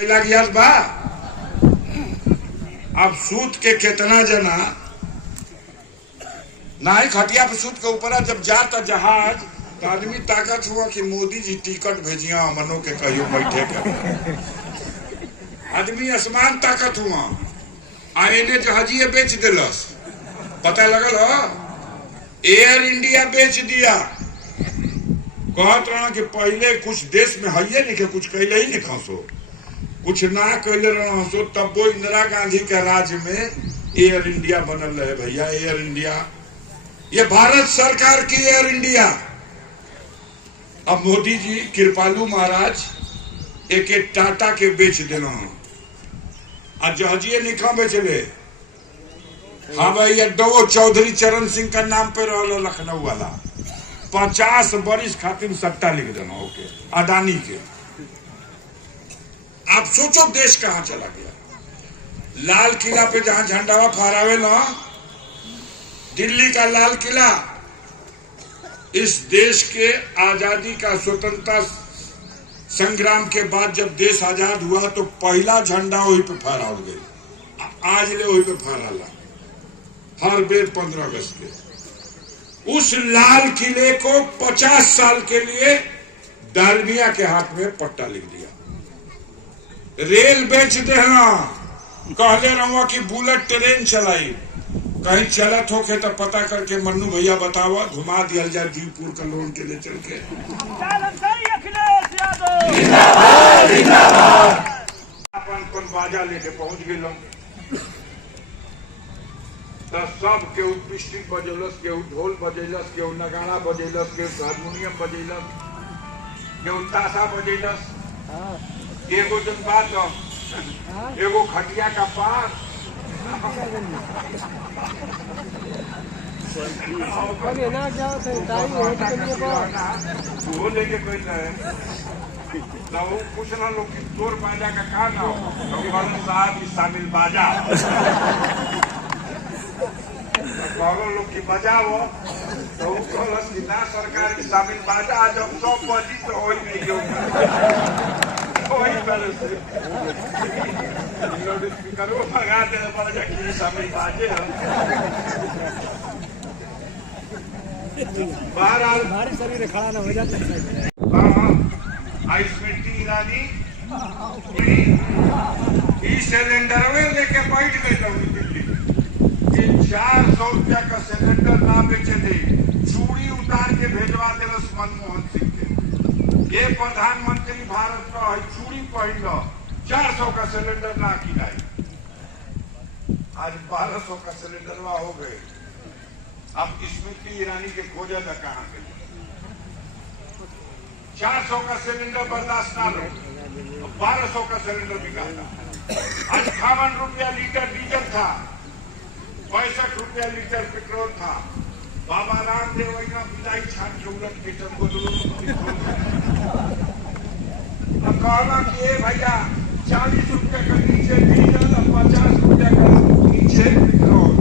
Geass बा। अब सूत के कितना जना नहीं खटिया पे सूत के ऊपर जब जाता जहाज तो आदमी ताकत हुआ कि मोदी जी टिकट भेजिया अमनो के कहियो बैठे के आदमी आसमान ताकत हुआ आने जहाजिए बेच दिलस। पता लगल हो एयर इंडिया बेच दिया। कहत रहा कि पहले कुछ देश में है नहीं कुछ कैले ही नहीं खसो कुछ ना कैले रहा सो तब वो इंदिरा गांधी के राज्य में एयर इंडिया बनल रहे। भैया एयर इंडिया ये भारत सरकार की एयर इंडिया। अब मोदी जी कृपालू महाराज एक टाटा के बेच देना और जहाजिए निका बेचले। हाँ भाई अड्डो चौधरी चरण सिंह का नाम पे रहा लखनऊ वाला 50 बरिस खातिर सट्टा लिख देना ओके अडानी के। आप सोचो देश कहां चला गया। लाल किला पे जहां झंडावा फहरावे ना दिल्ली का लाल किला इस देश के आजादी का स्वतंत्रता संग्राम के बाद जब देश आजाद हुआ तो पहला झंडा वही पे फहराव गई। आज ले वही पे फहराला हर बेर 15 अगस्त के। उस लाल किले को 50 साल के लिए डालमिया के हाथ में पट्टा लिख दिया। रेल बेच देना कहले रहुआ कि बुलेट ट्रेन चलाई कहीं चलत होके तो पता करके मन्नू भैया बतावा घुमा दिया जाए जीवपुर का लोन के लिए चल के। अपन बाजा लेके पहुंच गए तो सब केहू पिस्टिक बजेलस केहू ढोल बजेलस केहू नगाड़ा बजेलस केहू हारमोनियम बजेलस केहू ताशा बजेलस। एगो जन बात एगो खटिया का पास वो लेके कोई तो वो पूछना लोग कि तोर बाजा का कहा ना हो साहब शामिल बाजा लोग की बजाओ तो कि ना सरकार की शामिल बाजा जब 100 बजी तो हो नहीं स्पीकर भगा देना बाजा की शामिल बाजे। भारी शरीर खड़ा ना हो जाता स्मृति ईरानी सिलेंडर में लेके बैठ गई दिल्ली 400 रुपया का सिलेंडर ना बेचे थे चूड़ी उतार के भेजवा दिलस मनमोहन सिंह के। ये प्रधानमंत्री भारत का है चूड़ी पहन लो 400 का सिलेंडर ना किनाई आज 1200 का सिलेंडर हो गए। अब स्मृति ईरानी के खोजा था कहां गई। 400 का सिलेंडर बर्दाश्त ना लो 1200 का सिलेंडर बिकाता। 58 रुपया लीटर डीजल था 65 रुपया लीटर पेट्रोल था। बाबा रामदेव विदाई छाट के उलट के कहना कि ये भैया 40 रुपया का नीचे डीजल और 50 रुपया का नीचे पेट्रोल।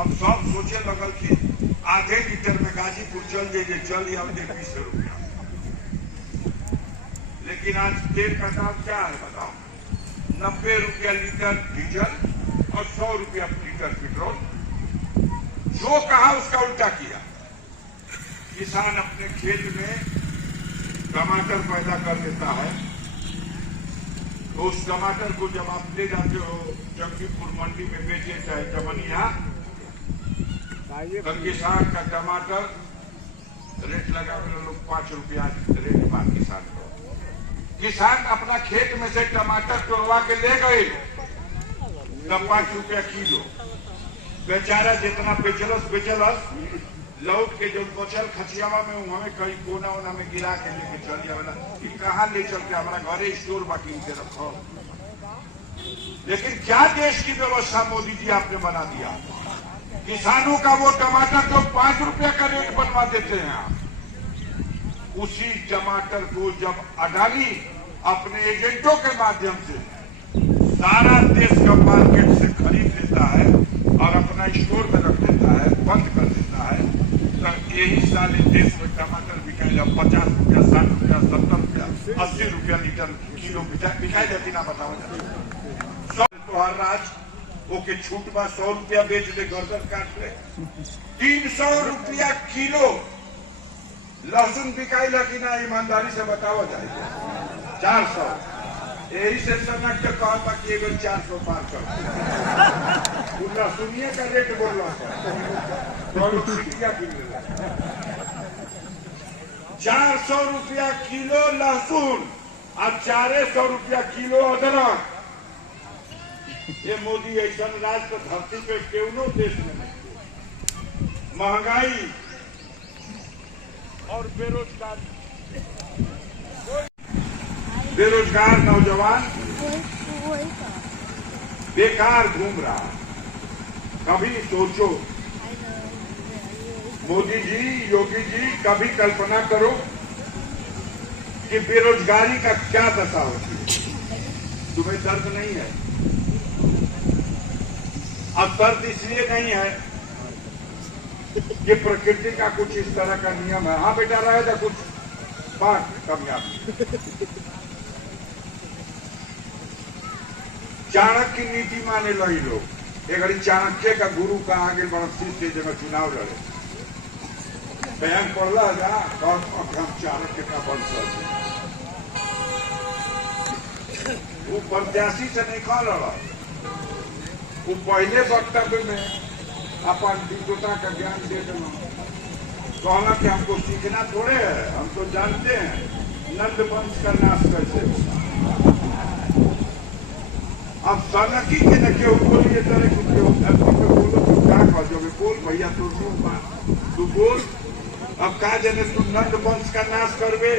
अब सब सोचे लगल कि आधे लीटर में गाजीपुर चल जाइए चल या 20 रुपया। लेकिन आज तेल का दाम क्या है बताओ 90 रुपया लीटर डीजल और 100 रुपया लीटर पेट्रोल। जो कहा उसका उल्टा किया। किसान अपने खेत में टमाटर पैदा कर देता है तो उस टमाटर को जब आप ले जाते हो जगदीपुर मंडी में बेचे चाहे जमनिया तो किसान का टमाटर रेट लगा लोग 5 रुपया रेट पा किसान को। किसान अपना खेत में से टमाटर तोड़वा के ले गए तब 5 रुपया किलो। बेचारा जितना बेचलस लौट के जो बचल खचियावा में हमें कहीं कोना वोना में गिरा के लेके चल जाएगा कि कहाँ ले चल के हमारा घरे स्टोर बाकी के रखो। लेकिन क्या देश की व्यवस्था मोदी जी आपने बना दिया। किसानों का वो टमाटर तो 5 रुपया का रेट बनवा देते हैं आप। उसी टमाटर को जब अडानी अपने एजेंटों के माध्यम से सारा देश का मार्केट से खरीद लेता है और अपना स्टोर में रख देता है बंद कर देता है तो यही साले देश में टमाटर बिकाएगा 50 रुपया 60 रुपया 70 रुपया 80 रुपया लीटर किलो बिकाई देती ना, बताओ। 100 तोहर राज ओके छूट बा, 100 रुपया बेच दे, गर्दन काट ले। 300 रुपया किलो लहसुन बिकाई लगी ना, ईमानदारी से बताओ जाए। 400, यही से सनक के कहता कि एगो 400 पार कर लहसुनिया का रेट बोल रहा है। 400 रुपया किलो लहसुन और 400 रुपया किलो अदरक। ये मोदी ऐसा राज तो धरती पे केवनो देश में नहीं। महंगाई और बेरोजगार नौजवान बेकार घूम रहा। कभी सोचो मोदी जी, योगी जी, कभी कल्पना करो कि बेरोजगारी का क्या दशा होती है। तुम्हें दर्द नहीं है? अब दर्द इसलिए नहीं है कि प्रकृति का कुछ इस तरह का नियम है। हाँ बेटा, रहेगा कुछ बात कामयाब। चाणक्य की नीति माने लही लोग। एक घड़ी चाणक्य का गुरु का आगे बढ़ती से जगह चुनाव लड़े, बयान पढ़ला जा और हम चाणक्य का वंशज। वो प्रत्याशी से नहीं खा लड़ा, वो पहले वक्तव्य में अपन विद्वता का ज्ञान दे देना, कहना कि हमको सीखना थोड़े है, हम तो जानते हैं नंद वंश का नाश कैसे होगा। अब सनकी के न के बोलिए तरह बोलो तो क्या खोजोगे? बोल भैया, तू बोल। अब कहा जाने तुम नंद वंश का नाश करवे,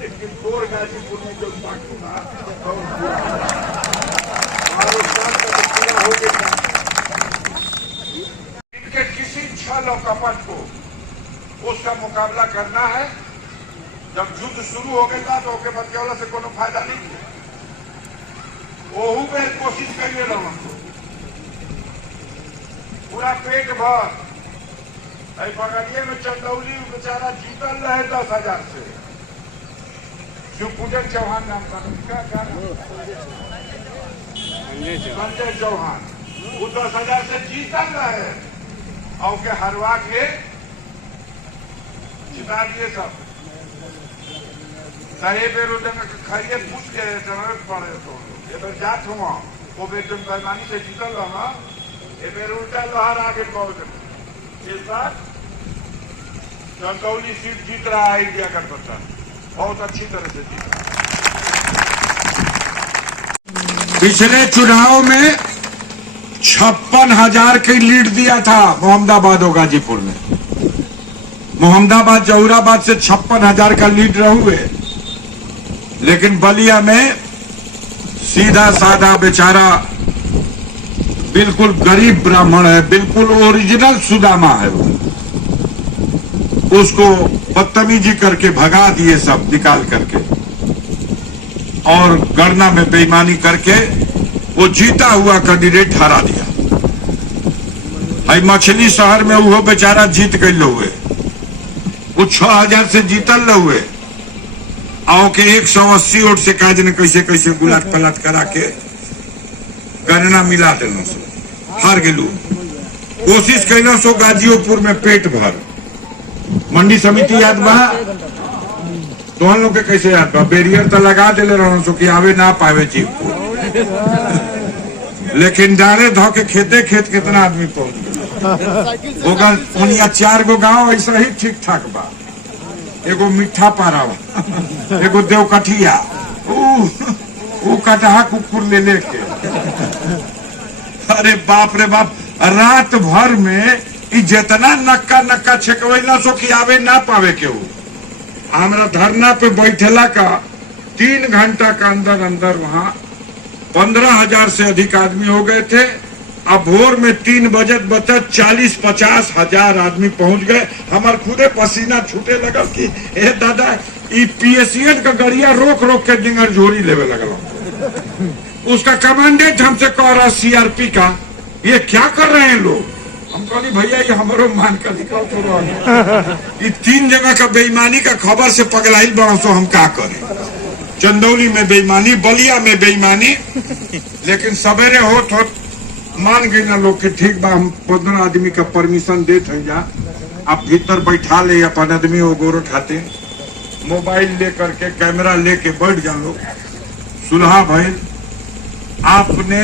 लेकिन तोर गाजीपुर में जो हो गया। इनके किसी छल और कपट को उसका मुकाबला करना है। जब युद्ध शुरू हो गया तो ओके बतियौला से कोनो फायदा नहीं है। ओहू में कोशिश करिए रहो, पूरा पेट भर। बगलिए में चंदौली बेचारा जीतल रहे 10,000 से। शिवपूजन चौहान नाम का संजय चौहान, वो 10,000 से जीतल रहे और के हरवा के जिता दिए सब। सही बेरोजगार खाइए पूछ के जरूरत पड़े तो ये जात हुआ वो बेटन बेईमानी से जीतल रहा। ये बेर उल्टा लोहार आगे पहुंच इस बार चंदौली सीट जीत रहा है इंडिया गठबंधन, बहुत अच्छी तरह से जीत रहा। पिछले चुनाव में 56,000 की लीड दिया था मोहम्मदाबाद और गाजीपुर में। मोहम्मदाबाद जहुराबाद से 56,000 का लीड रहुए, लेकिन बलिया में सीधा साधा बेचारा बिल्कुल गरीब ब्राह्मण है, बिल्कुल ओरिजिनल सुदामा है। वो उसको बदतमीजी करके भगा दिए सब निकाल करके, और गणना में बेईमानी करके वो जीता हुआ कैंडिडेट हरा दिया। भाई मछली शहर में वो बेचारा जीत गए हुए, वो 6,000 से जीतल हुए, आओ के 180 वोट से काज ने कैसे कैसे गुलाट पलाट करा के गणना मिला देना सो हार गेलू। कोशिश कैलो सो गाजियोपुर में पेट भर। मंडी समिति याद बा तो हम लोग के कैसे याद बा? बैरियर तो लगा दिले रहो सो कि आवे ना पावे चीफ, लेकिन डारे धो के खेते खेत कितना आदमी पहुंच गया होगा। 4 गो गाँव ऐसा ही ठीक ठाक बा। एगो मीठा पारा, एगो देवकठिया, ऊ कटहा कुकुर ले लेके। अरे बाप रे बाप, रात भर में जितना नक्का नक्का छेकवेला सो कि आवे ना पावे के। हमरा धरना पे बैठेला का 3 घंटा का अंदर अंदर वहां 15,000 से अधिक आदमी हो गए थे। अब भोर में 3 बजत 40-50 हजार आदमी पहुंच गए। हमार खुदे पसीना छूटे लगा कि ए दादा, ई पीएससीएन का गड़िया रोक रोक के डिंगर झोरी लेवे लगल। उसका कमांडेंट हमसे कह रहा सीआरपी का, ये क्या कर रहे हैं लोग? हम कहली भैया ये हमारो मान का निकल तो ये 3 जगह का बेईमानी का खबर से पगलाइल बड़ा सो हम का करें। चंदौली में बेईमानी, बलिया में बेईमानी, लेकिन सवेरे हो मान गई ना लोग के ठीक बा हम 15 आदमी का परमिशन देते हैं जा, आप भीतर बैठा ले अपन आदमी वो गोरो खाते, मोबाइल लेकर के कैमरा लेके बैठ जा लोग। सुलह भइल, आपने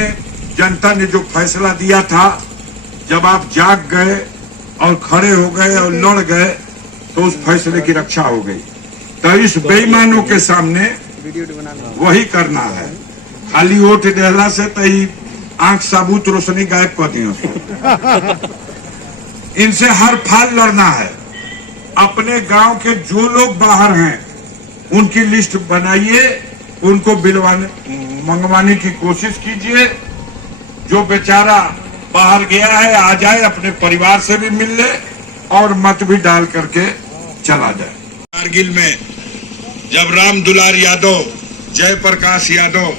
जनता ने जो फैसला दिया था, जब आप जाग गए और खड़े हो गए और लड़ गए तो उस फैसले की रक्षा हो गई। तो इस बेईमानों के सामने वही करना है। खाली वोट देहला से तो आंख साबुत रोशनी गायब कर दियो। इनसे हर फाल लड़ना है। अपने गांव के जो लोग बाहर हैं उनकी लिस्ट बनाइए, उनको मंगवाने की कोशिश कीजिए। जो बेचारा बाहर गया है आ जाए, अपने परिवार से भी मिल ले और मत भी डाल करके चला जाए। कारगिल में जब राम दुलार यादव, जयप्रकाश यादव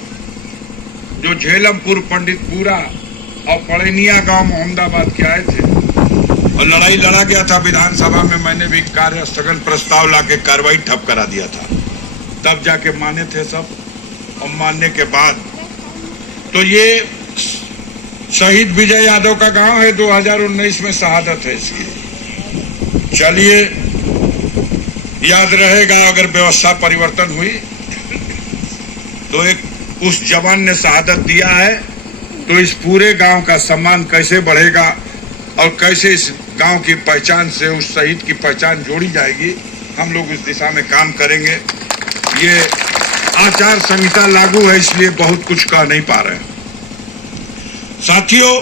जो झेलमपुर, पंडितपुरा और पड़ैनिया गांव मोहम्मदाबाद के आए थे और लड़ाई लड़ा गया था विधानसभा में, मैंने भी कार्य स्थगन प्रस्ताव लाके कार्रवाई ठप करा दिया था। तब जाके माने थे सब, और मानने के बाद तो ये शहीद विजय यादव का गांव है। 2019 में शहादत है इसकी। चलिए, याद रहेगा अगर व्यवस्था परिवर्तन हुई तो एक उस जवान ने शहादत दिया है, तो इस पूरे गांव का सम्मान कैसे बढ़ेगा और कैसे इस गांव की पहचान से उस शहीद की पहचान जोड़ी जाएगी, हम लोग उस दिशा में काम करेंगे। ये आचार संहिता लागू है, इसलिए बहुत कुछ कह नहीं पा रहे हैं। साथियों,